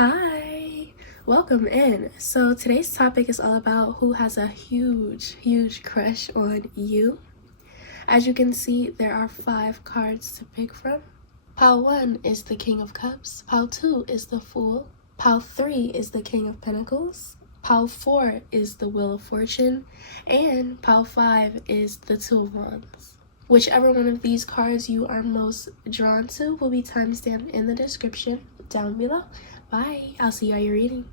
Hi, welcome in. So today's topic is all about who has a huge crush on you. As you can see, there are 5 cards to pick from. Pile 1 is the King of Cups. Pile 2 is the Fool. Pile 3 is the King of Pentacles. Pile 4 is the Wheel of Fortune. And Pile 5 is the Two of Wands. Whichever one of these cards you are most drawn to will be timestamped in the description down below. Bye. I'll see you at your reading.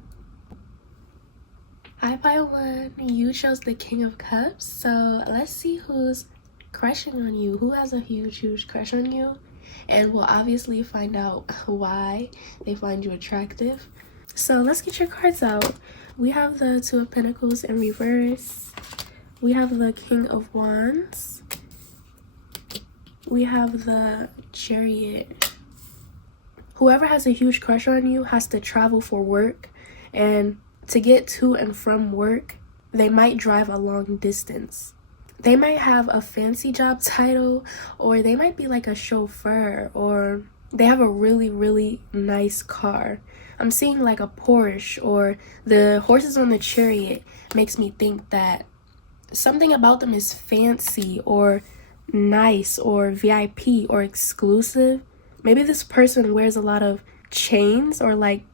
Hi, Pile 1. You chose the King of Cups. So let's see who's crushing on you. Who has a huge crush on you? And we'll obviously find out why they find you attractive. So let's get your cards out. We have the Two of Pentacles in reverse. We have the King of Wands. We have the Chariot. Whoever has a huge crush on you has to travel for work, and to get to and from work, they might drive a long distance. They might have a fancy job title, or they might be like a chauffeur, or they have a really nice car. I'm seeing like a Porsche, or the horses on the chariot makes me think that something about them is fancy or nice or VIP or exclusive. Maybe this person wears a lot of chains or like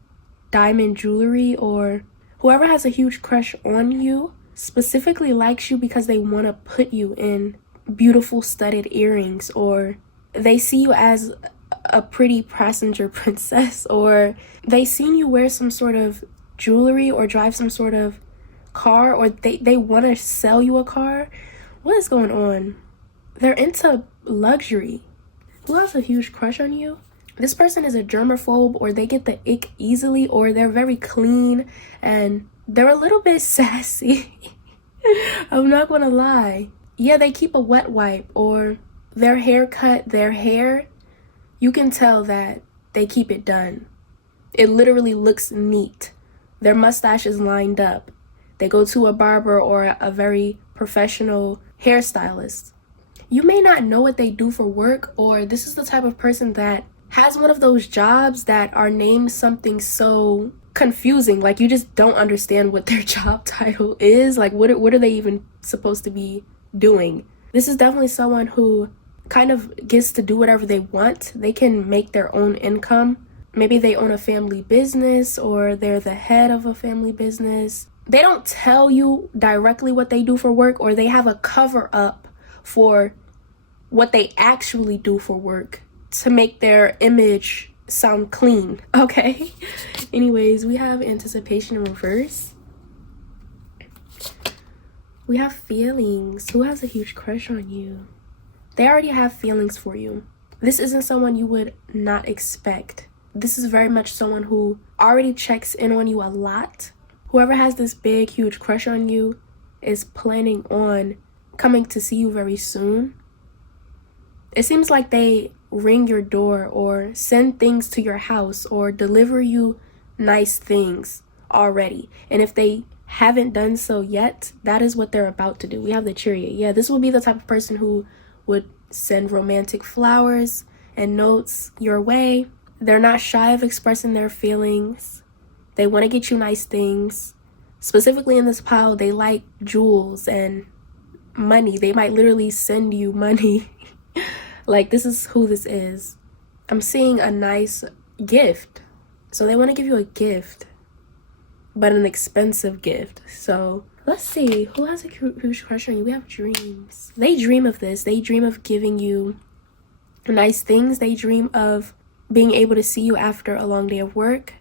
diamond jewelry, or whoever has a huge crush on you specifically likes you because they want to put you in beautiful studded earrings, or they see you as a pretty passenger princess, or they seen you wear some sort of jewelry or drive some sort of car, or they want to sell you a car. What is going on? They're into luxury. Who has a huge crush on you? This person is a germaphobe, or they get the ick easily, or they're very clean and they're a little bit sassy. I'm not gonna lie. Yeah, they keep a wet wipe, or their haircut, their hair, you can tell that they keep it done. It literally looks neat. Their mustache is lined up. They go to a barber or a very professional hairstylist. You may not know what they do for work, or this is the type of person that has one of those jobs that are named something so confusing, like you just don't understand what their job title is. Like what are they even supposed to be doing? This is definitely someone who kind of gets to do whatever they want. They can make their own income. Maybe they own a family business, or they're the head of a family business. They don't tell you directly what they do for work, or they have a cover up for what they actually do for work to make their image sound clean, okay? Anyways, we have anticipation in reverse. We have feelings. Who has a huge crush on you? They already have feelings for you. This isn't someone you would not expect. This is very much someone who already checks in on you a lot. Whoever has this big, huge crush on you is planning on coming to see you very soon. It seems like they ring your door or send things to your house or deliver you nice things already. And if they haven't done so yet, that is what they're about to do. We have the Chariot. Yeah, this will be the type of person who would send romantic flowers and notes your way. They're not shy of expressing their feelings. They want to get you nice things. Specifically in this pile, they like jewels and money. They might literally send you money. Like, this is who this is. I'm seeing a nice gift. So they want to give you a gift, but an expensive gift. So let's see. Who has a huge crush on you? We have dreams. They dream of this. They dream of giving you nice things. They dream of being able to see you after a long day of work.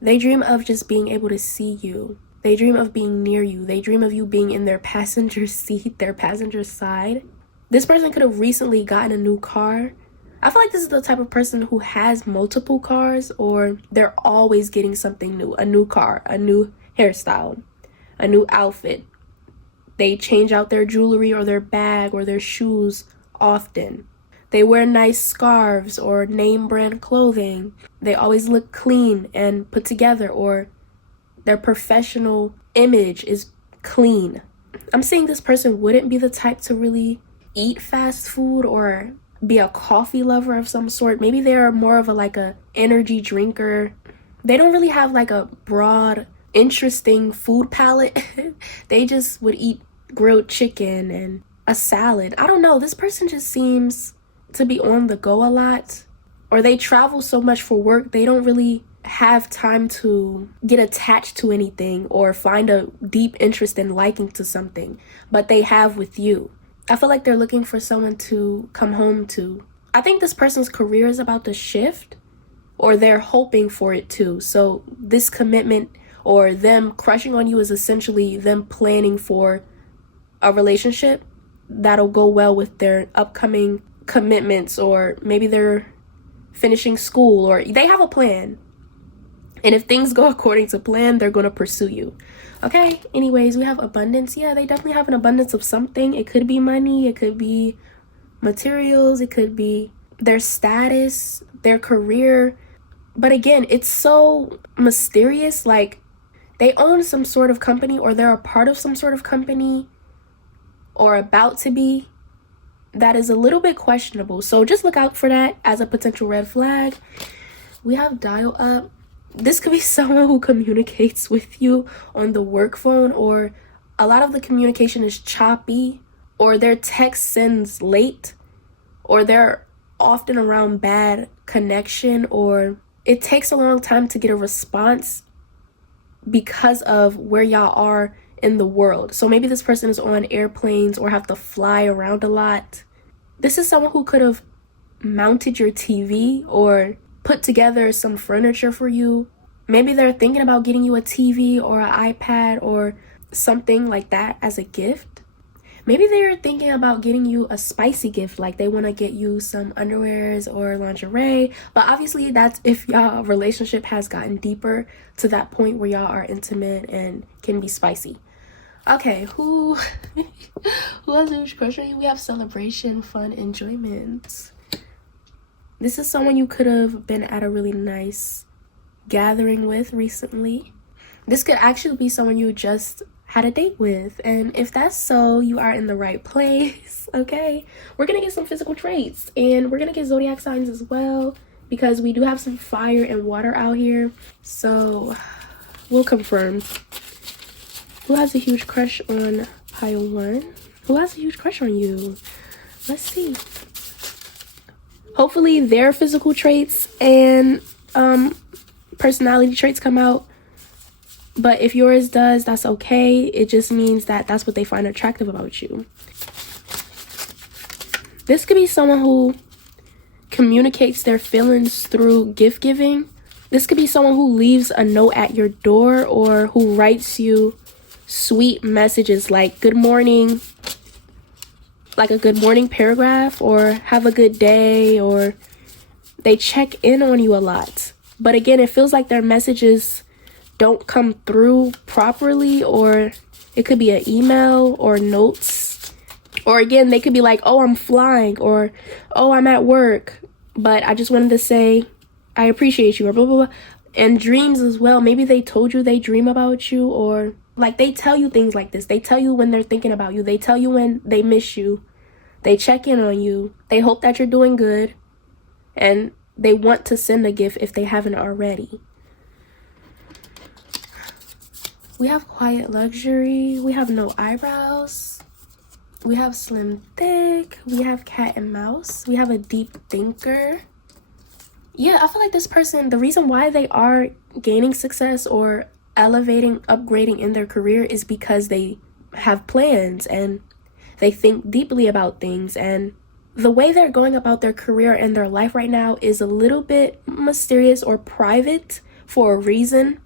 They dream of just being able to see you. They dream of being near you. They dream of you being in their passenger seat, their passenger side. This person could have recently gotten a new car. I feel like this is the type of person who has multiple cars, or they're always getting something new. A new car, a new hairstyle, a new outfit. They change out their jewelry or their bag or their shoes often. They wear nice scarves or name brand clothing. They always look clean and put together, or their professional image is clean. I'm saying this person wouldn't be the type to really eat fast food or be a coffee lover of some sort. Maybe they're more of a energy drinker. they don't really have like a broad, interesting food palette. They just would eat grilled chicken and a salad. I don't know. This person just seems to be on the go a lot, or they travel so much for work. They don't really have time to get attached to anything or find a deep interest in liking to something, but they have with you. I feel like they're looking for someone to come home to. I think this person's career is about to shift, or they're hoping for it too. So this commitment or them crushing on you is essentially them planning for a relationship that'll go well with their upcoming commitments, or maybe they're finishing school, or they have a plan. And if things go according to plan, they're going to pursue you. Okay, anyways, we have abundance. Yeah, they definitely have an abundance of something. It could be money, it could be materials, it could be their status, their career. But again, it's so mysterious. Like, they own some sort of company, or they're a part of some sort of company, or about to be, that is a little bit questionable. So just look out for that as a potential red flag. We have dial up. This could be someone who communicates with you on the work phone, or a lot of the communication is choppy, or their text sends late, or they're often around bad connection, or it takes a long time to get a response because of where y'all are in the world. So maybe this person is on airplanes or have to fly around a lot. This is someone who could have mounted your TV or put together some furniture for you. Maybe they're thinking about getting you a TV or an iPad or something like that as a gift. Maybe they're thinking about getting you a spicy gift, like they want to get you some underwears or lingerie. But obviously that's if y'all relationship has gotten deeper to that point where y'all are intimate and can be spicy. Okay, who has a huge crush on you? We have celebration, fun, enjoyment. This is someone you could have been at a really nice gathering with recently. This could actually be someone you just had a date with, and if that's so, you are in the right place. Okay, we're gonna get some physical traits, and we're gonna get zodiac signs as well, because we do have some fire and water out here. So we'll confirm. Who has a huge crush on pile 1? Who has a huge crush on you? Let's see. Hopefully their physical traits and personality traits come out. But if yours does, that's okay. It just means that that's what they find attractive about you. This could be someone who communicates their feelings through gift giving. This could be someone who leaves a note at your door, or who writes you sweet messages like good morning, like a good morning paragraph, or have a good day, or they check in on you a lot. But again, it feels like their messages don't come through properly, or it could be an email or notes, or again, they could be like, oh, I'm flying, or oh, I'm at work, but I just wanted to say I appreciate you, or blah blah blah. And dreams as well. Maybe they told you they dream about you, or like they tell you things like this. They tell you when they're thinking about you. They tell you when they miss you. They check in on you. They hope that you're doing good, and they want to send a gift if they haven't already. We have quiet luxury. We have no eyebrows. We have slim thick. We have cat and mouse. We have a deep thinker. Yeah, I feel like this person, the reason why they are gaining success or elevating, upgrading in their career is because they have plans and they think deeply about things, and the way they're going about their career and their life right now is a little bit mysterious or private for a reason.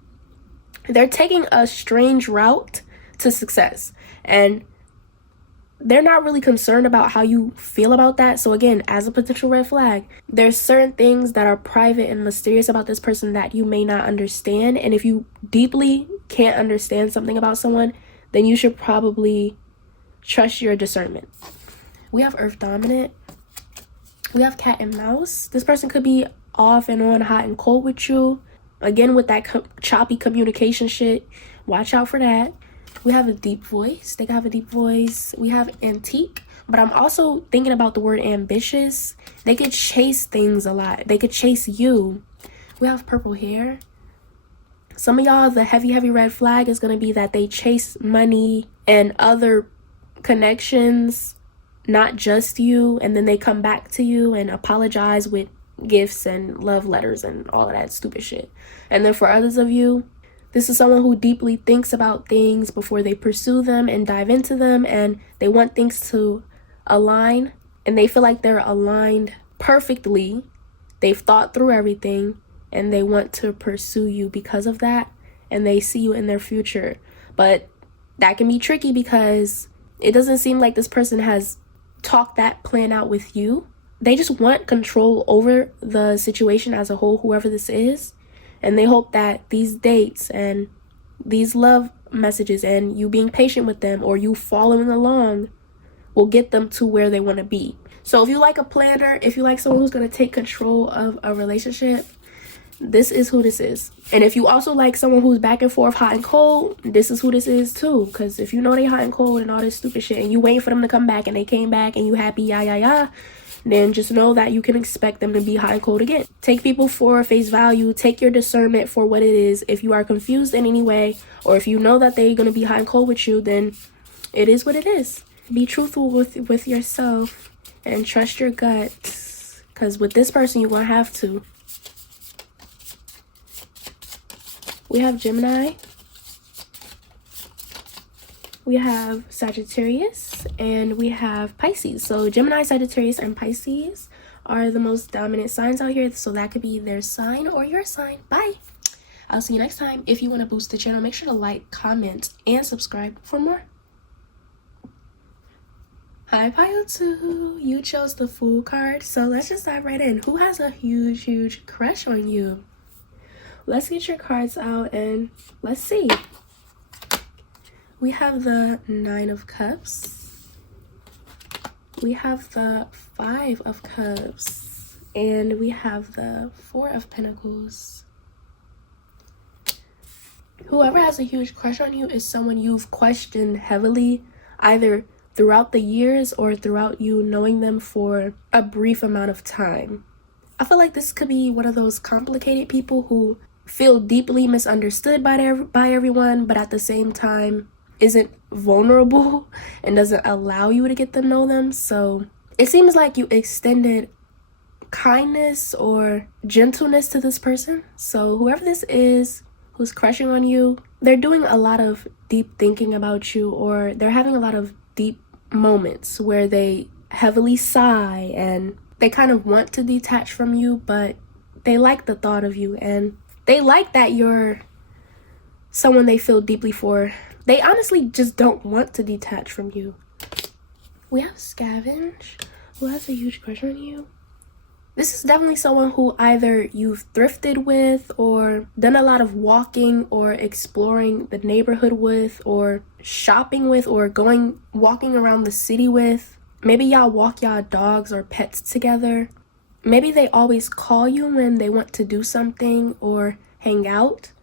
They're taking a strange route to success, and they're not really concerned about how you feel about that. So again, as a potential red flag, there's certain things that are private and mysterious about this person that you may not understand. And if you deeply can't understand something about someone, then you should probably trust your discernment. We have earth dominant. We have cat and mouse. This person could be off and on, hot and cold with you. Again, with that choppy communication shit, watch out for that. We have a deep voice. They can have a deep voice. We have antique, but I'm also thinking about the word ambitious. They could chase things a lot. They could chase you. We have purple hair. Some of y'all, the heavy red flag is going to be that they chase money and other connections, not just you, and then they come back to you and apologize with gifts and love letters and all of that stupid shit. And then for others of you, this is someone who deeply thinks about things before they pursue them and dive into them, and they want things to align, and they feel like they're aligned perfectly. They've thought through everything, and they want to pursue you because of that, and they see you in their future. But that can be tricky because it doesn't seem like this person has talked that plan out with you. They just want control over the situation as a whole, whoever this is. And they hope that these dates and these love messages and you being patient with them or you following along will get them to where they want to be. So if you like a planner, if you like someone who's going to take control of a relationship, this is who this is. And if you also like someone who's back and forth, hot and cold, this is who this is too. Because if you know they hot and cold and all this stupid shit and you waiting for them to come back and they came back and you happy, then just know that you can expect them to be hot and cold again. Take people for face value. Take your discernment for what it is. If you are confused in any way, or if you know that they're going to be hot and cold with you, then it is what it is. Be truthful with yourself and trust your gut. Because with this person, you're going to have to. We have Gemini. We have Sagittarius, and we have Pisces. So Gemini, Sagittarius, and Pisces are the most dominant signs out here. So that could be their sign or your sign. Bye. I'll see you next time. If you want to boost the channel, make sure to like, comment, and subscribe for more. Hi, Pile 2. You chose the Fool card. So let's just dive right in. Who has a huge crush on you? Let's get your cards out and let's see. We have the 9 of Cups. We have the 5 of Cups. And we have the 4 of Pentacles. Whoever has a huge crush on you is someone you've questioned heavily, either throughout the years or throughout you knowing them for a brief amount of time. I feel like this could be one of those complicated people who feel deeply misunderstood by everyone, but at the same time isn't vulnerable and doesn't allow you to get to know them. So it seems like you extended kindness or gentleness to this person. So whoever this is who's crushing on you, they're doing a lot of deep thinking about you, or they're having a lot of deep moments where they heavily sigh and they kind of want to detach from you, but they like the thought of you and they like that you're someone they feel deeply for. They honestly just don't want to detach from you. We have Scavenge, who has a huge crush on you. This is definitely someone who either you've thrifted with or done a lot of walking or exploring the neighborhood with or shopping with or walking around the city with. Maybe y'all walk y'all dogs or pets together. Maybe they always call you when they want to do something or hang out.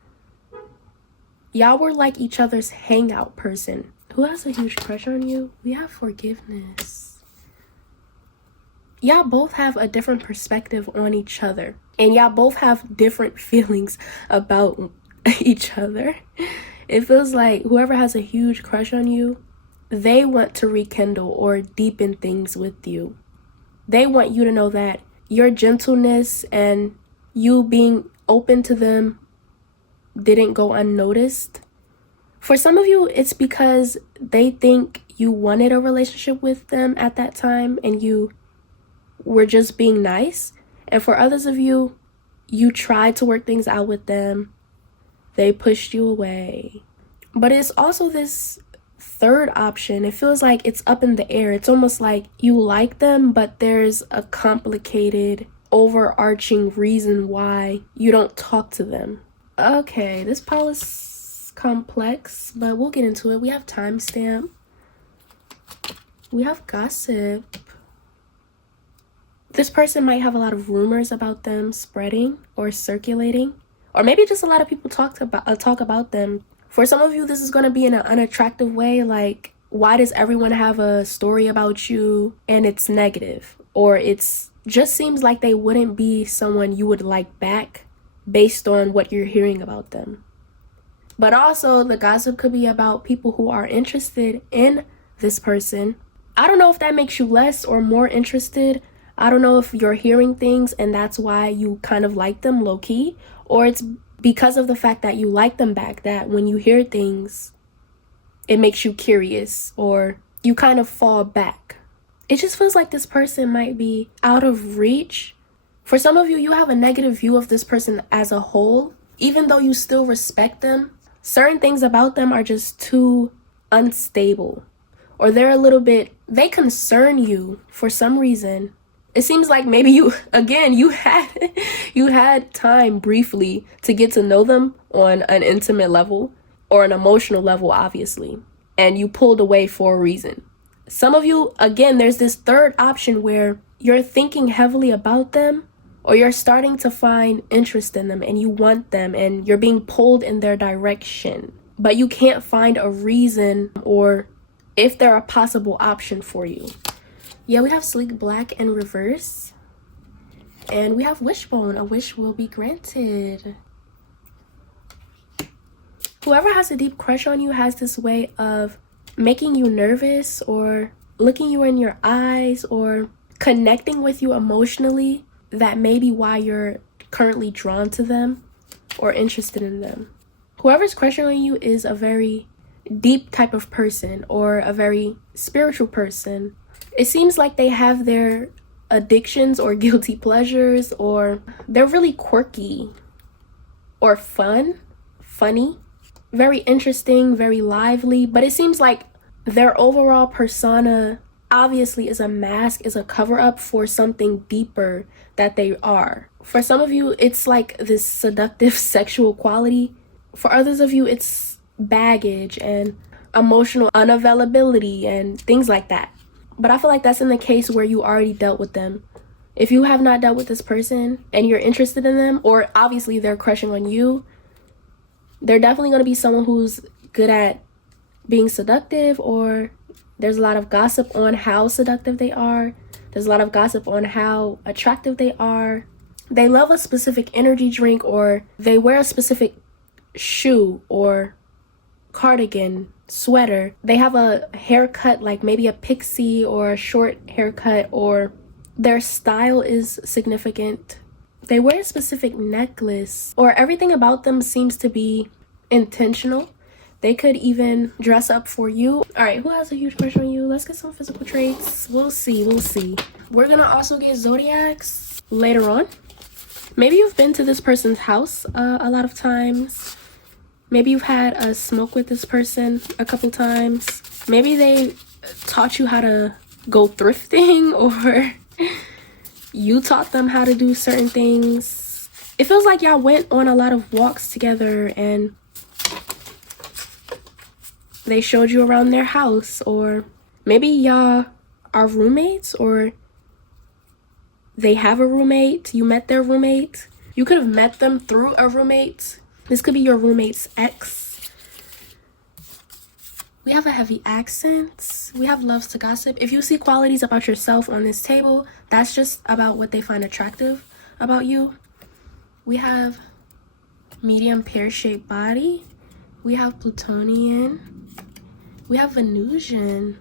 Y'all were like each other's hangout person. Who has a huge crush on you? We have Forgiveness. Y'all both have a different perspective on each other. And y'all both have different feelings about each other. It feels like whoever has a huge crush on you, they want to rekindle or deepen things with you. They want you to know that your gentleness and you being open to them didn't go unnoticed. For some of you, it's because they think you wanted a relationship with them at that time and you were just being nice. And for others of you, you tried to work things out with them. They pushed you away. But it's also this third option. It feels like it's up in the air. It's almost like you like them, but there's a complicated, overarching reason why you don't talk to them. Okay, this pile is complex, but we'll get into it. We have Timestamp. We have Gossip. This person might have a lot of rumors about them spreading or circulating, or maybe just a lot of people talk about them. For some of you, this is going to be in an unattractive way, like, why does everyone have a story about you and it's negative? Or it's just seems like they wouldn't be someone you would like back based on what you're hearing about them. But also the gossip could be about people who are interested in this person. I don't know if that makes you less or more interested. I don't know if you're hearing things and that's why you kind of like them low-key, or it's because of the fact that you like them back, that when you hear things, it makes you curious or you kind of fall back. It just feels like this person might be out of reach. For some of you, you have a negative view of this person as a whole, even though you still respect them. Certain things about them are just too unstable, or they're a little bit, they concern you for some reason. It seems like maybe you had time briefly to get to know them on an intimate level or an emotional level, obviously, and you pulled away for a reason. Some of you, again, there's this third option where you're thinking heavily about them, or you're starting to find interest in them and you want them and you're being pulled in their direction, but you can't find a reason or if they're a possible option for you. Yeah, we have Sleek Black in reverse. And we have Wishbone. A wish will be granted. Whoever has a deep crush on you has this way of making you nervous or looking you in your eyes or connecting with you emotionally. That may be why you're currently drawn to them or interested in them. Whoever's crushing on you is a very deep type of person or a very spiritual person. It seems like they have their addictions or guilty pleasures, or they're really quirky or funny, very interesting, very lively, but it seems like their overall persona obviously is a mask, is a cover-up for something deeper that they are. For some of you, it's like this seductive sexual quality. For others of you, it's baggage and emotional unavailability and things like that. But I feel like that's in the case where you already dealt with them. If you have not dealt with this person and you're interested in them, or obviously they're crushing on you, they're definitely going to be someone who's good at being seductive, or there's a lot of gossip on how seductive they are. There's a lot of gossip on how attractive they are. They love a specific energy drink, or they wear a specific shoe or cardigan, sweater. They have a haircut, like maybe a pixie or a short haircut, or their style is significant. They wear a specific necklace, or everything about them seems to be intentional. They could even dress up for you. All right, who has a huge crush on you? Let's get some physical traits. We'll see. We're gonna also get zodiacs later on. Maybe you've been to this person's house a lot of times. Maybe you've had a smoke with this person a couple times. Maybe they taught you how to go thrifting, or you taught them how to do certain things. It feels like y'all went on a lot of walks together and they showed you around their house, or maybe y'all are roommates, or they have a roommate. You met their roommate. You could have met them through a roommate. This could be your roommate's ex. We have a heavy accent. We have loves to gossip. If you see qualities about yourself on this table, that's just about what they find attractive about you. We have medium pear-shaped body. We have Plutonian. We have Venusian.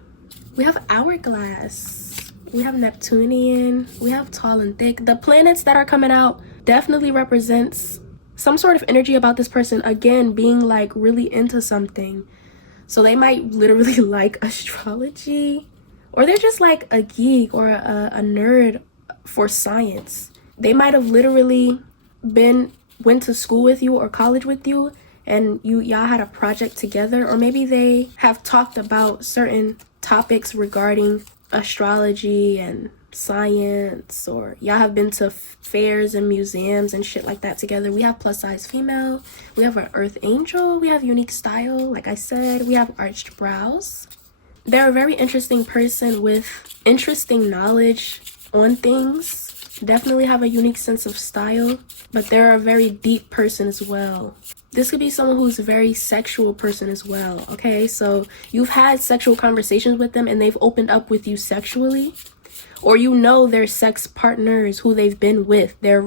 We have Hourglass. We have Neptunian. We have Tall and Thick. The planets that are coming out definitely represents some sort of energy about this person, again, being like really into something. So they might literally like astrology, or they're just like a geek or a nerd for science. They might have literally went to school with you or college with you, and y'all had a project together, or maybe they have talked about certain topics regarding astrology and science, or y'all have been to fairs and museums and shit like that together. We have plus size female. We have an earth angel. We have unique style, like I said. We have arched brows. They're a very interesting person with interesting knowledge on things. Definitely have a unique sense of style, but they're a very deep person as well. This could be someone who's a very sexual person as well, okay? So you've had sexual conversations with them and they've opened up with you sexually, or you know their sex partners, who they've been with, their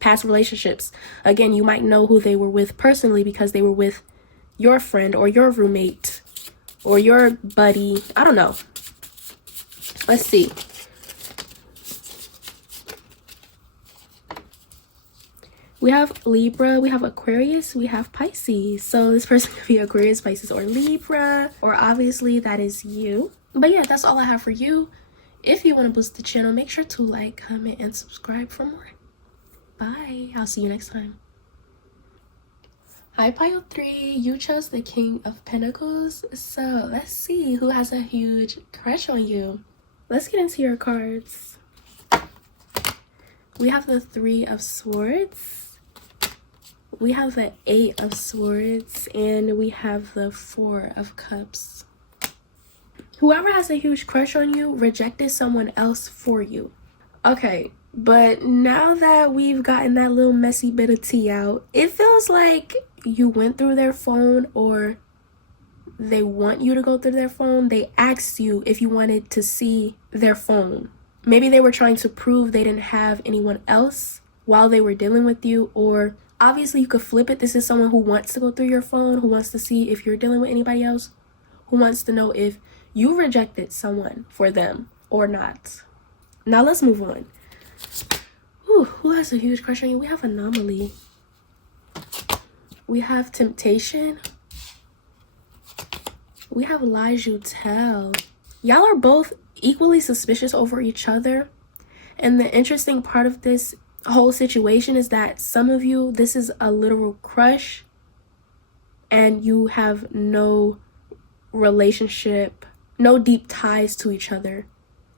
past relationships. Again, you might know who they were with personally because they were with your friend or your roommate or your buddy. I don't know. Let's see. We have Libra, we have Aquarius, we have Pisces. So this person could be Aquarius, Pisces, or Libra, or obviously that is you. But yeah, that's all I have for you. If you want to boost the channel, make sure to like, comment, and subscribe for more. Bye. I'll see you next time. Hi, pile 3. You chose the King of Pentacles. So let's see who has a huge crush on you. Let's get into your cards. We have the 3 of Swords. We have the 8 of Swords. And we have the 4 of Cups. Whoever has a huge crush on you rejected someone else for you. Okay, but now that we've gotten that little messy bit of tea out, it feels like you went through their phone, or they want you to go through their phone. They asked you if you wanted to see their phone. Maybe they were trying to prove they didn't have anyone else while they were dealing with you, or obviously you could flip it. This is someone who wants to go through your phone, who wants to see if you're dealing with anybody else, who wants to know if you rejected someone for them or not. Now let's move on. Ooh, who has a huge crush on you? We have Anomaly. We have Temptation. We have Lies You Tell. Y'all are both equally suspicious over each other. And the interesting part of this whole situation is that some of you, this is a literal crush, and you have no relationship, no deep ties to each other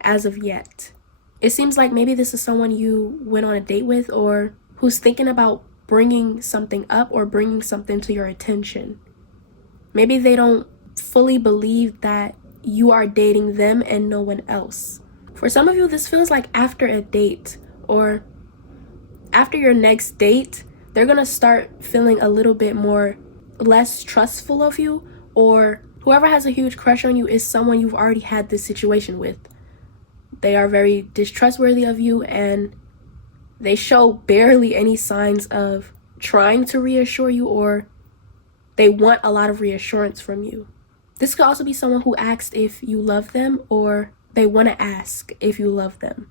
as of yet. It seems like maybe this is someone you went on a date with, or who's thinking about bringing something up or bringing something to your attention. Maybe they don't fully believe that you are dating them and no one else. For some of you, this feels like after a date or after your next date, they're gonna start feeling a little bit more less trustful of you, or whoever has a huge crush on you is someone you've already had this situation with. They are very distrustworthy of you, and they show barely any signs of trying to reassure you, or they want a lot of reassurance from you. This could also be someone who asked if you love them, or they want to ask if you love them.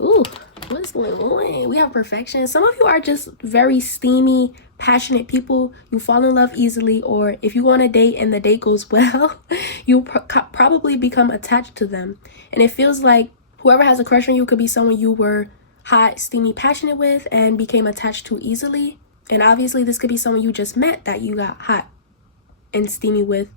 Ooh, what's going on? We have Perfection. Some of you are just very steamy, passionate people. You fall in love easily, or if you go on a date and the date goes well, you probably become attached to them. And it feels like whoever has a crush on you could be someone you were hot, steamy, passionate with and became attached to easily. And obviously this could be someone you just met that you got hot and steamy with.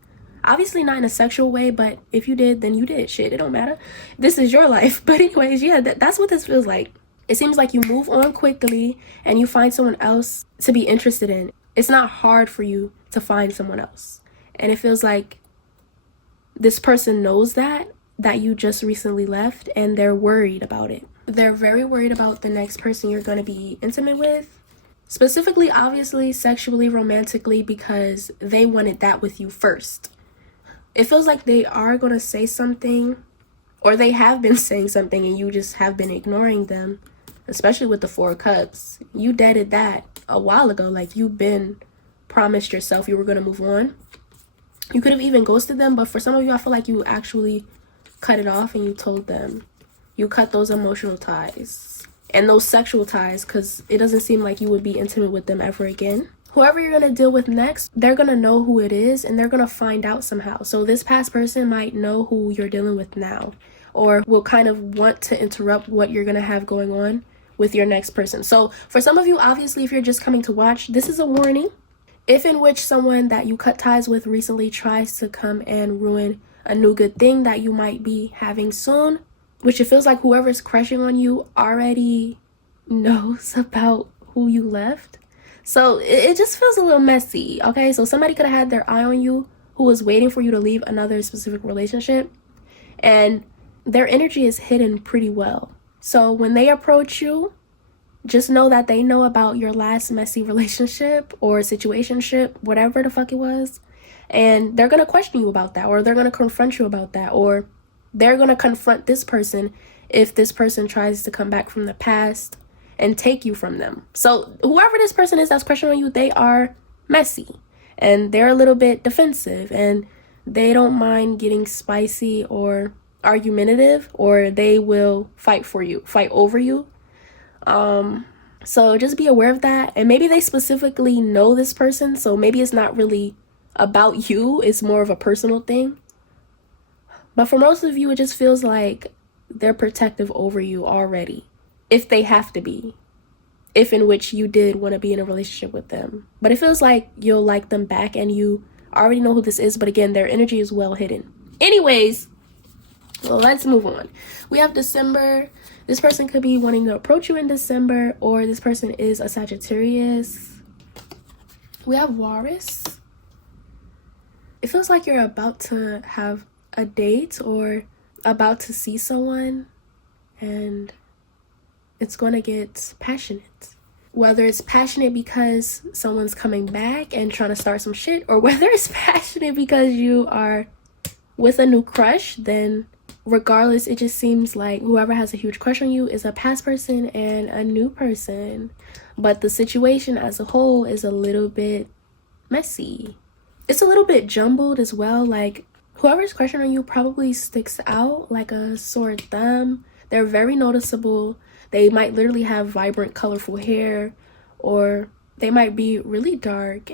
Obviously not in a sexual way, but if you did, then you did. Shit, it don't matter. This is your life. But anyways, yeah, that's what this feels like. It seems like you move on quickly and you find someone else to be interested in. It's not hard for you to find someone else. And it feels like this person knows that you just recently left, and they're worried about it. They're very worried about the next person you're going to be intimate with. Specifically, obviously, sexually, romantically, because they wanted that with you first. It feels like they are going to say something, or they have been saying something and you just have been ignoring them, especially with the 4 of Cups. You deaded that a while ago. Like, you've been promised yourself you were going to move on. You could have even ghosted them, but for some of you, I feel like you actually cut it off and you told them. You cut those emotional ties and those sexual ties, because it doesn't seem like you would be intimate with them ever again. Whoever you're going to deal with next, they're going to know who it is, and they're going to find out somehow. So this past person might know who you're dealing with now, or will kind of want to interrupt what you're going to have going on with your next person. So for some of you, obviously, if you're just coming to watch, this is a warning. If in which someone that you cut ties with recently tries to come and ruin a new good thing that you might be having soon, which it feels like whoever's crushing on you already knows about who you left. So it just feels a little messy, okay? So somebody could have had their eye on you who was waiting for you to leave another specific relationship, and their energy is hidden pretty well. So when they approach you, just know that they know about your last messy relationship or situationship, whatever the fuck it was, and they're going to question you about that, or they're going to confront you about that, or they're going to confront this person if this person tries to come back from the past and take you from them. So whoever this person is that's questioning you, they are messy, and they're a little bit defensive, and they don't mind getting spicy or argumentative, or they will fight for you, fight over you. So just be aware of that. And maybe they specifically know this person, so maybe it's not really about you, it's more of a personal thing. But for most of you, it just feels like they're protective over you already, if they have to be, if in which you did want to be in a relationship with them. But it feels like you'll like them back, and you already know who this is, but again, their energy is well hidden. Anyways, well, let's move on. We have December. This person could be wanting to approach you in December, or this person is a Sagittarius. We have Taurus. It feels like you're about to have a date or about to see someone, and it's going to get passionate. Whether it's passionate because someone's coming back and trying to start some shit, or whether it's passionate because you are with a new crush, then regardless, it just seems like whoever has a huge crush on you is a past person and a new person. But the situation as a whole is a little bit messy. It's a little bit jumbled as well. Like, whoever's crushing on you probably sticks out like a sore thumb. They're very noticeable. They might literally have vibrant, colorful hair, or they might be really dark,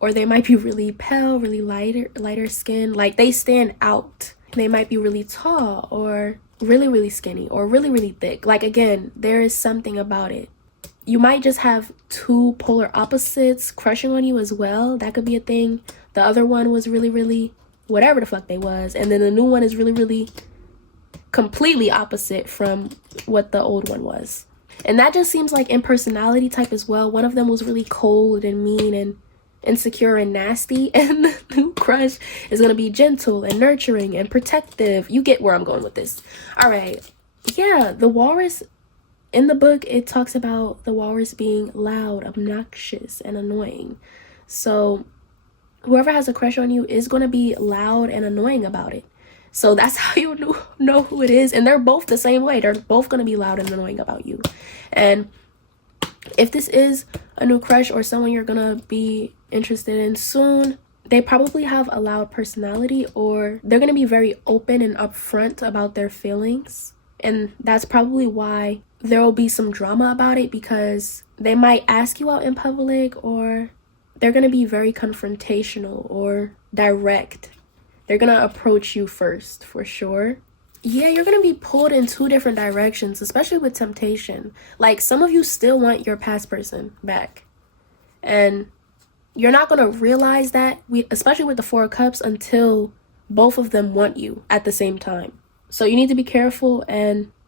or they might be really pale, really lighter skin. Like, they stand out. They might be really tall, or really, really skinny, or really, really thick. Like, again, there is something about it. You might just have two polar opposites crushing on you as well. That could be a thing. The other one was really, really whatever the fuck they was. And then the new one is really, really completely opposite from what the old one was. And that just seems like in personality type as well. One of them was really cold and mean and insecure and nasty, and the new crush is going to be gentle and nurturing and protective. You get where I'm going with this. All right. Yeah, the walrus in the book, it talks about the walrus being loud, obnoxious, and annoying. So whoever has a crush on you is going to be loud and annoying about it. So that's how you know who it is. And they're both the same way. They're both going to be loud and annoying about you. And if this is a new crush or someone you're going to be interested in soon, they probably have a loud personality, or they're going to be very open and upfront about their feelings. And that's probably why there will be some drama about it, because they might ask you out in public, or they're going to be very confrontational or direct. They're going to approach you first, for sure. Yeah, you're going to be pulled in two different directions, especially with temptation. Like, some of you still want your past person back. And you're not going to realize that, especially with the Four of Cups, until both of them want you at the same time. So you need to be careful,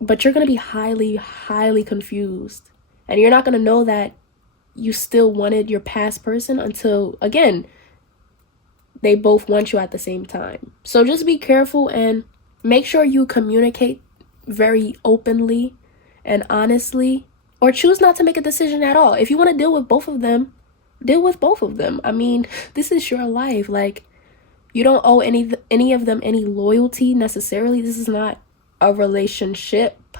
but you're going to be highly, highly confused. And you're not going to know that you still wanted your past person until, again, they both want you at the same time. So just be careful and make sure you communicate very openly and honestly, or choose not to make a decision at all. If you want to deal with both of them, deal with both of them. I mean, this is your life. Like, you don't owe any of them any loyalty necessarily. This is not a relationship.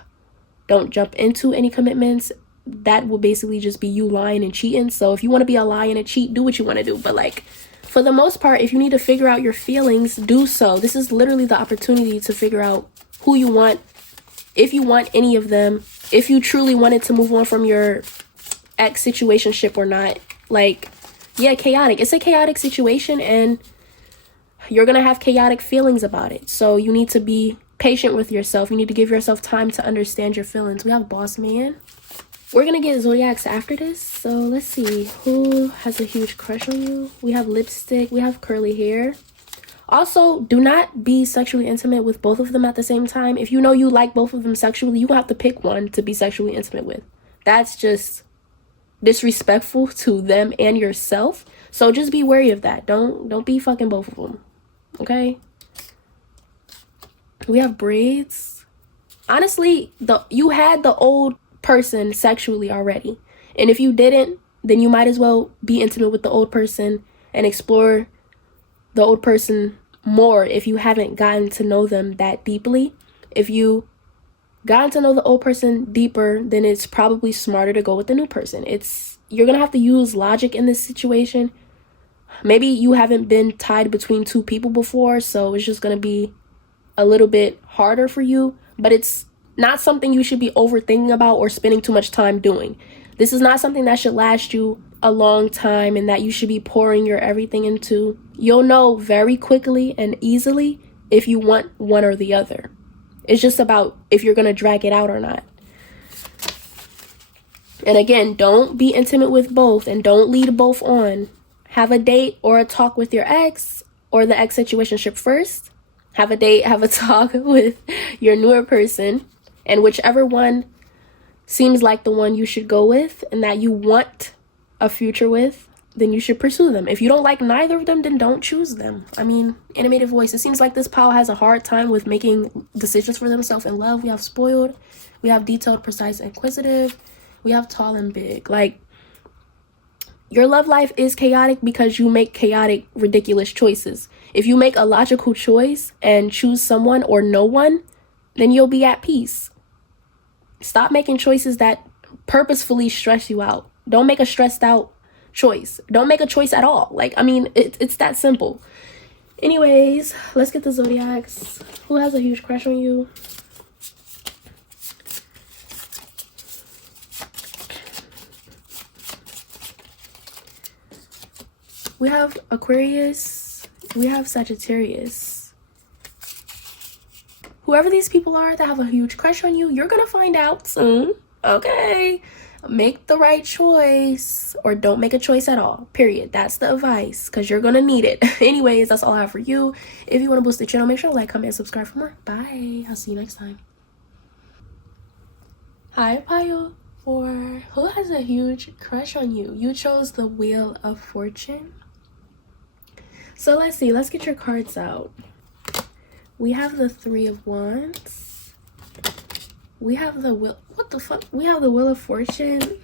Don't jump into any commitments. That will basically just be you lying and cheating. So if you want to be a lie and a cheat, do what you want to do. But like, for the most part, if you need to figure out your feelings, do so. This is literally the opportunity to figure out who you want, if you want any of them, if you truly wanted to move on from your ex situationship or not. Like, yeah, chaotic. It's a chaotic situation, and you're going to have chaotic feelings about it. So you need to be patient with yourself. You need to give yourself time to understand your feelings. We have Boss Man. We're going to get zodiacs after this. So let's see. Who has a huge crush on you? We have lipstick. We have curly hair. Also, do not be sexually intimate with both of them at the same time. If you know you like both of them sexually, you have to pick one to be sexually intimate with. That's just disrespectful to them and yourself. So just be wary of that. Don't be fucking both of them. Okay? We have braids. Honestly, you had the old person sexually already, and if you didn't, then you might as well be intimate with the old person and explore the old person more if you haven't gotten to know them that deeply. If you gotten to know the old person deeper, then it's probably smarter to go with the new person. You're gonna have to use logic in this situation, Maybe you haven't been tied between two people before, so it's just going to be a little bit harder for you, but it's not something you should be overthinking about or spending too much time doing. This is not something that should last you a long time and that you should be pouring your everything into. You'll know very quickly and easily if you want one or the other. It's just about if you're going to drag it out or not. And again, don't be intimate with both and don't lead both on. Have a date or a talk with your ex or the ex situationship first. Have a date, have a talk with your newer person, and whichever one seems like the one you should go with and that you want a future with, then you should pursue them. If you don't like neither of them, then don't choose them. I mean, animated voice, it seems like this pal has a hard time with making decisions for themselves in love. We have spoiled, we have detailed, precise, inquisitive, we have tall and big. Like, your love life is chaotic because you make chaotic, ridiculous choices. If you make a logical choice and choose someone or no one, then you'll be at peace. Stop making choices that purposefully stress you out. Don't make a stressed out choice. Don't make a choice at all. Like, I mean, it's that simple. Anyways, let's get the zodiacs. Who has a huge crush on you? We have Aquarius. We have Sagittarius. Whoever these people are that have a huge crush on you, you're gonna find out soon. Okay? Make the right choice or don't make a choice at all. Period. That's the advice because you're gonna need it. Anyways, that's all I have for you. If you want to boost the channel, make sure to like, comment, and subscribe for more. Bye. I'll see you next time. Hi, Pile 4. Who has a huge crush on you? You chose the Wheel of Fortune. So let's see. Let's get your cards out. We have the Three of Wands. We have the Wheel. What the fuck? We have the Wheel of Fortune.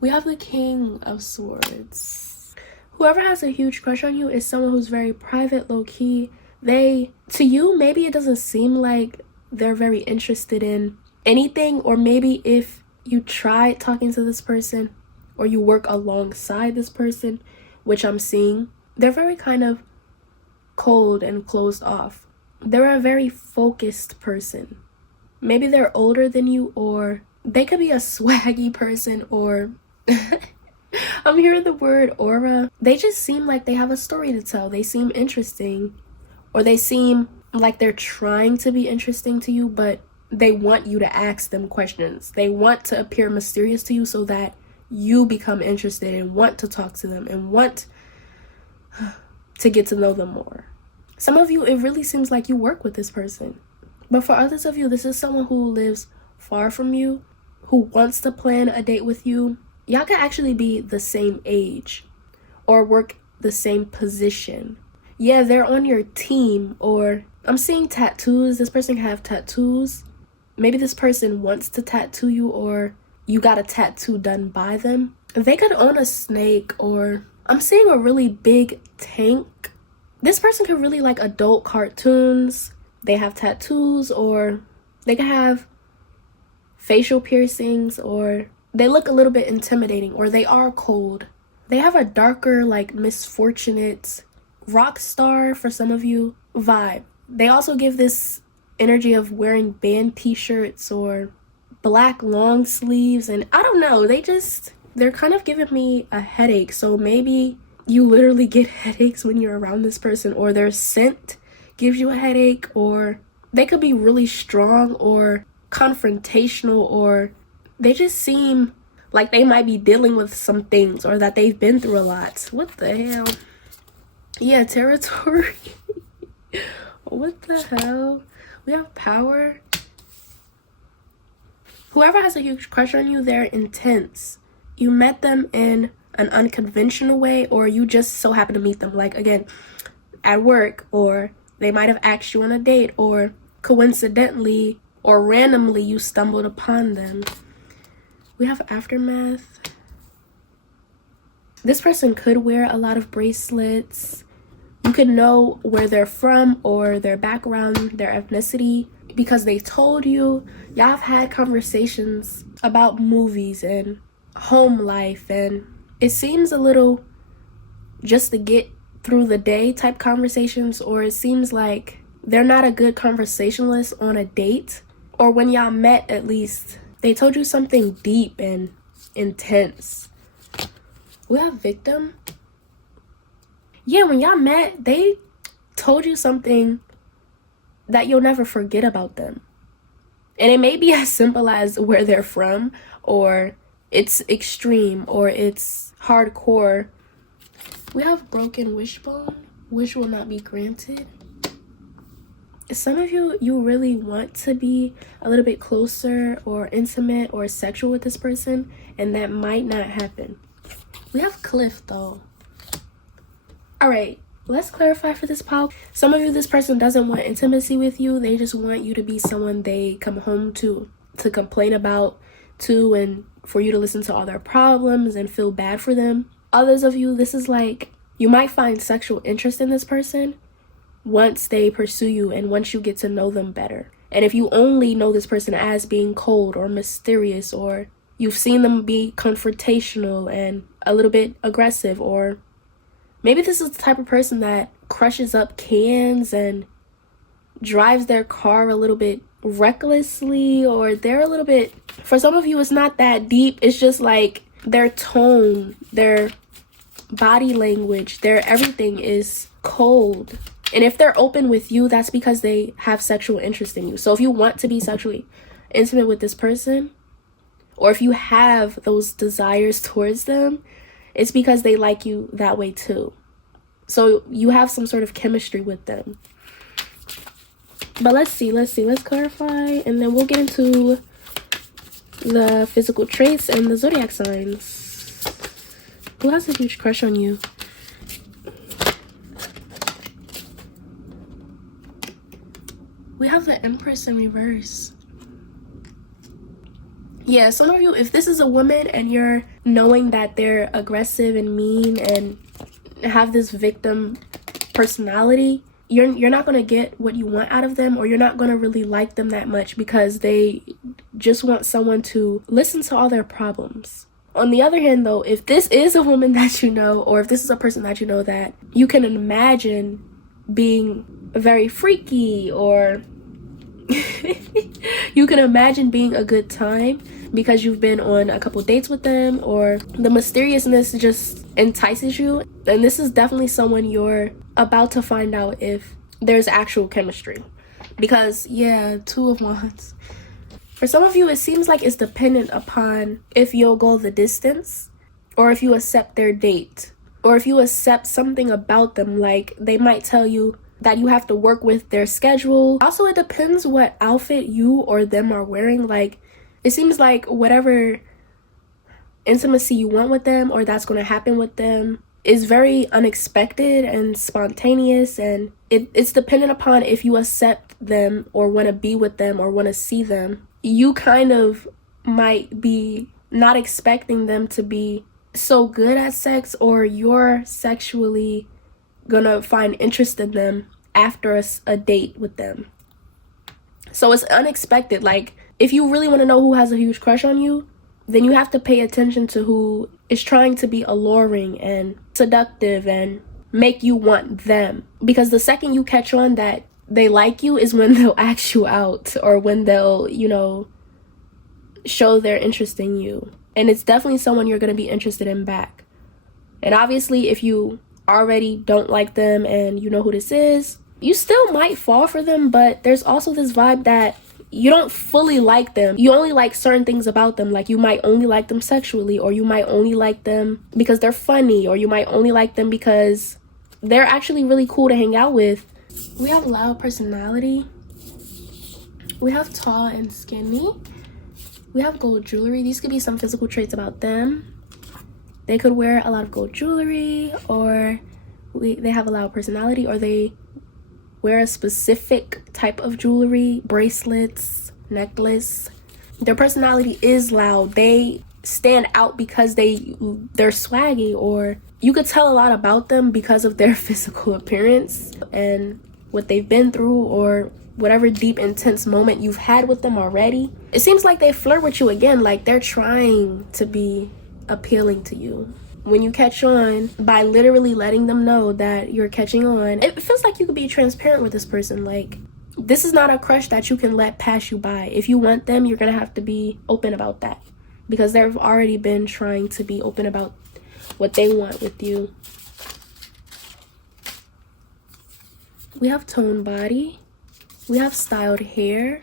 We have the King of Swords. Whoever has a huge crush on you is someone who's very private, low-key. To you, maybe it doesn't seem like they're very interested in anything, or maybe if you try talking to this person or you work alongside this person, which I'm seeing, they're very kind of cold and closed off. They're a very focused person. Maybe they're older than you, or they could be a swaggy person, or I'm hearing the word aura. They just seem like they have a story to tell. They seem interesting, or they seem like they're trying to be interesting to you, but they want you to ask them questions. They want to appear mysterious to you so that you become interested and want to talk to them and want to get to know them more. Some of you, it really seems like you work with this person. But for others of you, this is someone who lives far from you, who wants to plan a date with you. Y'all could actually be the same age or work the same position. Yeah, they're on your team, or I'm seeing tattoos. This person can have tattoos. Maybe this person wants to tattoo you, or you got a tattoo done by them. They could own a snake, or I'm seeing a really big tank. This person could really like adult cartoons. They have tattoos, or they could have facial piercings, or they look a little bit intimidating, or they are cold. They have a darker, like, misfortunate rock star for some of you vibe. They also give this energy of wearing band t-shirts or black long sleeves, and I don't know, they're kind of giving me a headache. So maybe you literally get headaches when you're around this person, or their scent gives you a headache, or they could be really strong or confrontational, or they just seem like they might be dealing with some things, or that they've been through a lot. What the hell? Yeah, territory. What the hell? We have power. Whoever has a huge crush on you, they're intense. You met them in an unconventional way, or you just so happen to meet them, like, again, at work, or they might have asked you on a date, or coincidentally or randomly you stumbled upon them. We have aftermath. This person could wear a lot of bracelets. You could know where they're from or their background, their ethnicity, because they told you. Y'all have had conversations about movies and home life and It seems a little just to get through the day type conversations, or it seems like they're not a good conversationalist on a date, or when y'all met at least, they told you something deep and intense. We have victim. Yeah, when y'all met, they told you something that you'll never forget about them. And it may be as simple as where they're from, or it's extreme, or it's hardcore. We have broken wishbone. Wish will not be granted. Some of you really want to be a little bit closer or intimate or sexual with this person, and that might not happen. We have cliff though. All right, let's clarify for this pile. Some of you, this person doesn't want intimacy with you. They just want you to be someone they come home to complain about to, and for you to listen to all their problems and feel bad for them. Others of you, this is like, you might find sexual interest in this person once they pursue you and once you get to know them better. And if you only know this person as being cold or mysterious, or you've seen them be confrontational and a little bit aggressive, or maybe this is the type of person that crushes up cans and drives their car a little bit recklessly, or they're a little bit, for some of you it's not that deep, it's just like their tone, their body language, their everything is cold. And if they're open with you, that's because they have sexual interest in you. So if you want to be sexually intimate with this person, or if you have those desires towards them, it's because they like you that way too. So you have some sort of chemistry with them. But let's clarify, and then we'll get into the physical traits and the zodiac signs. Who has a huge crush on you? We have the Empress in reverse. Yeah, some of you, if this is a woman and you're knowing that they're aggressive and mean and have this victim personality, you're not going to get what you want out of them, or you're not going to really like them that much because they just want someone to listen to all their problems. On the other hand though, if this is a woman that you know, or if this is a person that you know that you can imagine being very freaky, or you can imagine being a good time because you've been on a couple dates with them, or the mysteriousness just entices you, then this is definitely someone you're about to find out if there's actual chemistry. Because yeah, 2 of Wands. For some of you, it seems like it's dependent upon if you'll go the distance, or if you accept their date, or if you accept something about them. Like they might tell you that you have to work with their schedule. Also, it depends what outfit you or them are wearing. Like it seems like whatever intimacy you want with them, or that's going to happen with them, is very unexpected and spontaneous, and it's dependent upon if you accept them or want to be with them or want to see them. You kind of might be not expecting them to be so good at sex, or you're sexually gonna find interest in them after a date with them. So it's unexpected. Like if you really want to know who has a huge crush on you, then you have to pay attention to who is trying to be alluring and seductive and make you want them. Because the second you catch on that they like you is when they'll ask you out, or when they'll, you know, show their interest in you. And it's definitely someone you're going to be interested in back. And obviously, if you already don't like them and you know who this is, you still might fall for them, but there's also this vibe that you don't fully like them. You only like certain things about them. Like you might only like them sexually, or you might only like them because they're funny, or you might only like them because they're actually really cool to hang out with. We have loud personality. We have tall and skinny. We have gold jewelry. These could be some physical traits about them. They could wear a lot of gold jewelry, or they have a loud personality, or they wear a specific type of jewelry, bracelets, necklace. Their personality is loud. They stand out because they're swaggy, or you could tell a lot about them because of their physical appearance and what they've been through, or whatever deep intense moment you've had with them already. It seems like they flirt with you again, like they're trying to be appealing to you. when you catch on, by literally letting them know that you're catching on, it feels like you could be transparent with this person. Like, this is not a crush that you can let pass you by. If you want them, you're gonna have to be open about that, because they've already been trying to be open about what they want with you. We have toned body. We have styled hair.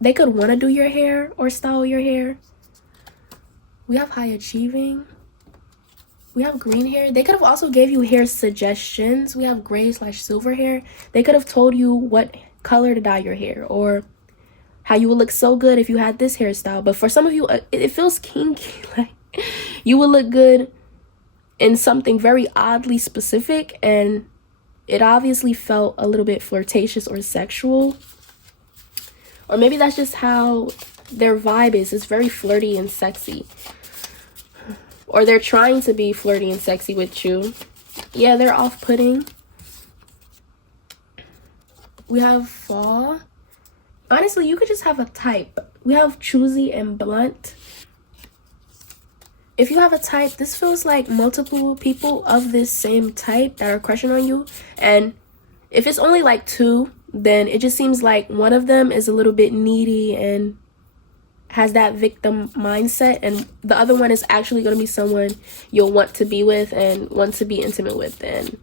They could want to do your hair or style your hair. We have high achieving. We have green hair. They could have also gave you hair suggestions. We have gray/silver hair. They could have told you what color to dye your hair, or how you would look so good if you had this hairstyle. But for some of you, it feels kinky. Like, you would look good in something very oddly specific, and it obviously felt a little bit flirtatious or sexual. Or maybe that's just how their vibe is. It's very flirty and sexy. Or they're trying to be flirty and sexy with you. Yeah, they're off-putting. We have fall. Honestly, you could just have a type. We have choosy and blunt. If you have a type, this feels like multiple people of this same type that are crushing on you. And if it's only like 2, then it just seems like one of them is a little bit needy and has that victim mindset, and the other one is actually going to be someone you'll want to be with and want to be intimate with, and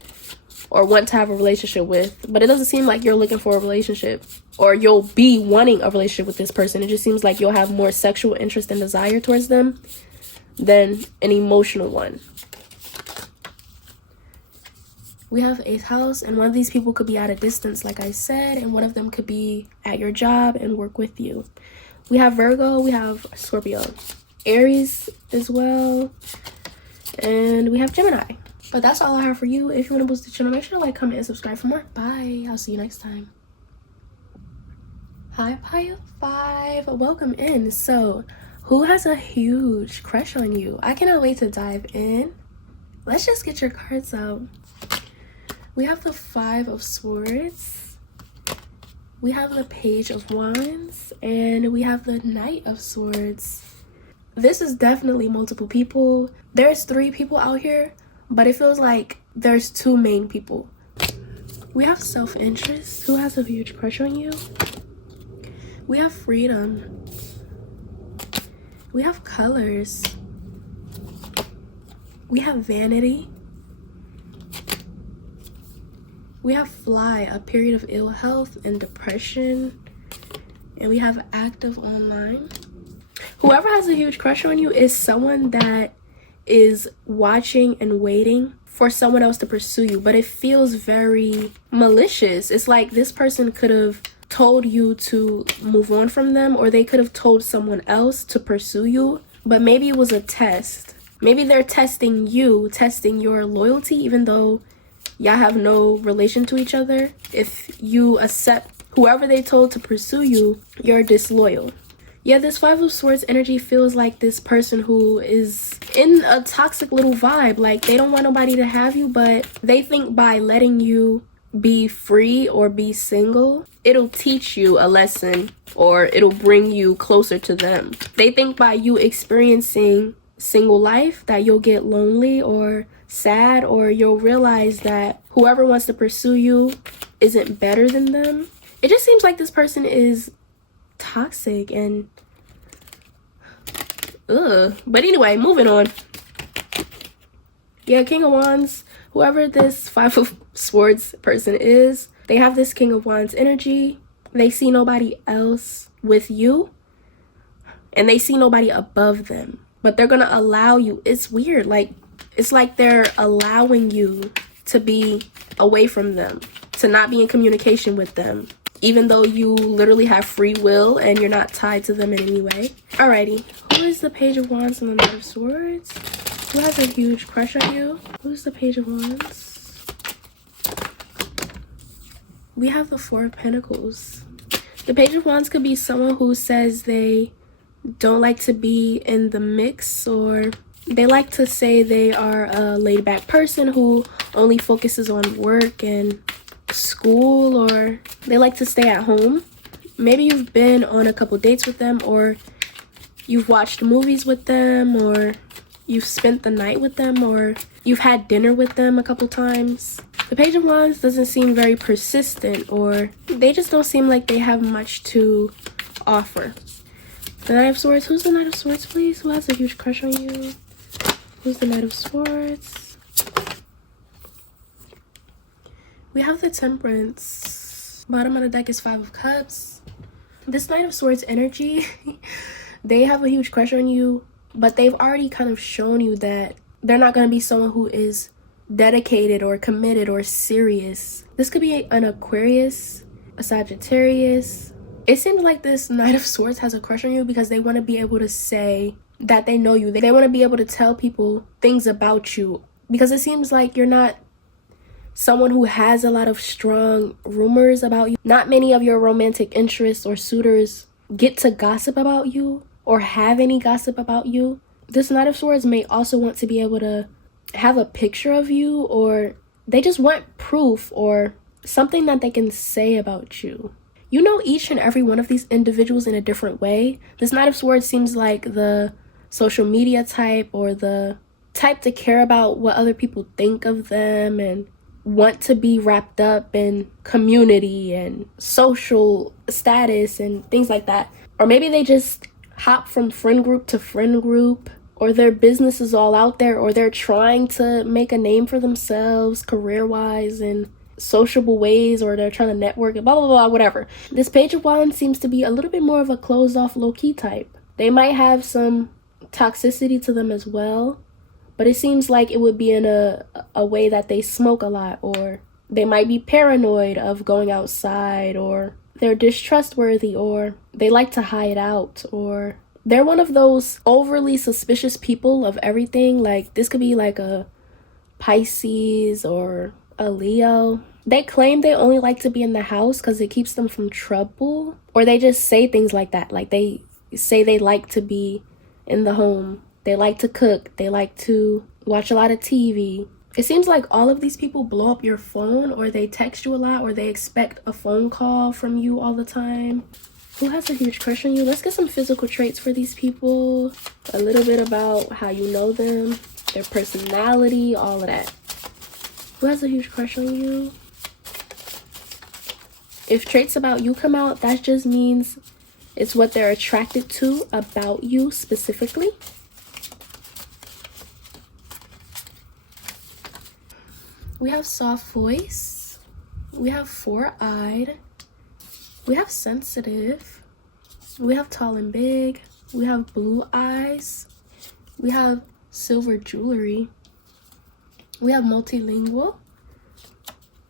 or want to have a relationship with. But it doesn't seem like you're looking for a relationship, or you'll be wanting a relationship with this person. It just seems like you'll have more sexual interest and desire towards them than an emotional one. We have 8th house, and one of these people could be at a distance, like I said, and one of them could be at your job and work with you. We have Virgo, we have Scorpio, Aries as well, and we have Gemini. But that's all I have for you. If you want to boost the channel, make sure to like, comment, and subscribe for more. Bye. I'll see you next time. Hi, Pile 5. Welcome in. So, who has a huge crush on you? I cannot wait to dive in. Let's just get your cards out. We have the 5 of Swords. We have the Page of Wands. And we have the Knight of Swords. This is definitely multiple people. There's 3 people out here, but it feels like there's 2 main people. We have self-interest. Who has a huge crush on you? We have freedom. We have colors. We have vanity. We have fly, a period of ill health and depression. And we have active online. Whoever has a huge crush on you is someone that is watching and waiting for someone else to pursue you, but it feels very malicious. It's like this person could have told you to move on from them, or they could have told someone else to pursue you, but maybe it was a test. Maybe they're testing you, testing your loyalty, even though y'all have no relation to each other. If you accept whoever they told to pursue you, you're disloyal. Yeah, this 5 of Swords energy feels like this person who is in a toxic little vibe. Like, they don't want nobody to have you, but they think by letting you be free or be single, it'll teach you a lesson, or it'll bring you closer to them. They think by you experiencing single life that you'll get lonely or sad, or you'll realize that whoever wants to pursue you isn't better than them. It just seems like this person is toxic and but anyway, moving on. Yeah, King of Wands, whoever this 5 of Swords person is, they have this King of Wands energy. They see nobody else with you, and they see nobody above them, but they're gonna allow you. It's weird. Like, it's like they're allowing you to be away from them, to not be in communication with them, even though you literally have free will and you're not tied to them in any way. Alrighty, who is the Page of Wands and the Knight of Swords? Who has a huge crush on you? Who's the Page of Wands? We have the 4 of Pentacles. The Page of Wands could be someone who says they don't like to be in the mix, or they like to say they are a laid-back person who only focuses on work and school, or they like to stay at home. Maybe you've been on a couple dates with them, or you've watched movies with them, or you've spent the night with them, or you've had dinner with them a couple times. The Page of Wands doesn't seem very persistent, or they just don't seem like they have much to offer. The Knight of Swords. Who's the Knight of Swords, please? Who has a huge crush on you? Who's the Knight of Swords? We have the Temperance. Bottom of the deck is Five of Cups. This Knight of Swords energy, they have a huge crush on you, but they've already kind of shown you that they're not going to be someone who is dedicated or committed or serious. This could be an Aquarius, a Sagittarius. It seems like this Knight of Swords has a crush on you because they want to be able to say that they know you. They want to be able to tell people things about you, because it seems like you're not someone who has a lot of strong rumors about you. Not many of your romantic interests or suitors get to gossip about you or have any gossip about you. This Knight of Swords may also want to be able to have a picture of you, or they just want proof or something that they can say about you. You know each and every one of these individuals in a different way. This Knight of Swords seems like the social media type, or the type to care about what other people think of them and want to be wrapped up in community and social status and things like that. Or maybe they just hop from friend group to friend group, or their business is all out there, or they're trying to make a name for themselves career-wise in sociable ways, or they're trying to network, blah blah blah, whatever. This Page of Wands seems to be a little bit more of a closed off, low-key type. They might have some toxicity to them as well, but it seems like it would be in a way that they smoke a lot, or they might be paranoid of going outside, or they're distrustworthy, or they like to hide out, or they're one of those overly suspicious people of everything. Like this could be like a Pisces or a Leo. They claim they only like to be in the house because it keeps them from trouble, or they just say things like that. Like they say they like to be in the home, they like to cook, they like to watch a lot of TV. It seems like all of these people blow up your phone, or they text you a lot, or they expect a phone call from you all the time. Who has a huge crush on you? Let's get some physical traits for these people. A little bit about how you know them, their personality, all of that. Who has a huge crush on you? If traits about you come out, that just means it's what they're attracted to about you specifically. We have soft voice. We have four-eyed. We have sensitive. We have tall and big. We have blue eyes. We have silver jewelry. We have multilingual.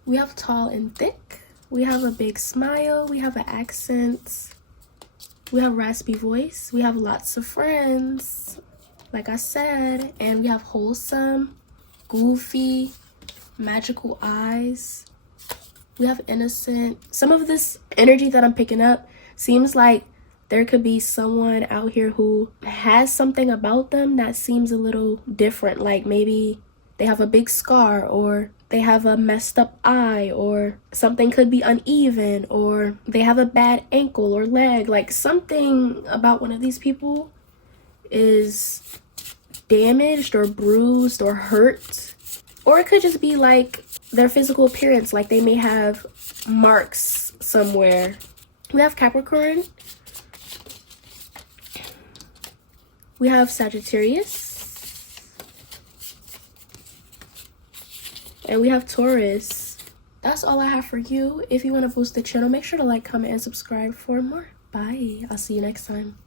We have tall and thick. We have a big smile. We have an accent. We have raspy voice. We have lots of friends, like I said. And we have wholesome, goofy, magical eyes. We have innocent. Some of this energy that I'm picking up seems like there could be someone out here who has something about them that seems a little different. Like maybe they have a big scar, or they have a messed up eye, or something could be uneven, or they have a bad ankle or leg. Like something about one of these people is damaged or bruised or hurt. Or it could just be like their physical appearance, like they may have marks somewhere. We have Capricorn. We have Sagittarius. And we have Taurus. That's all I have for you. If you want to boost the channel, make sure to like, comment, and subscribe for more. Bye. I'll see you next time.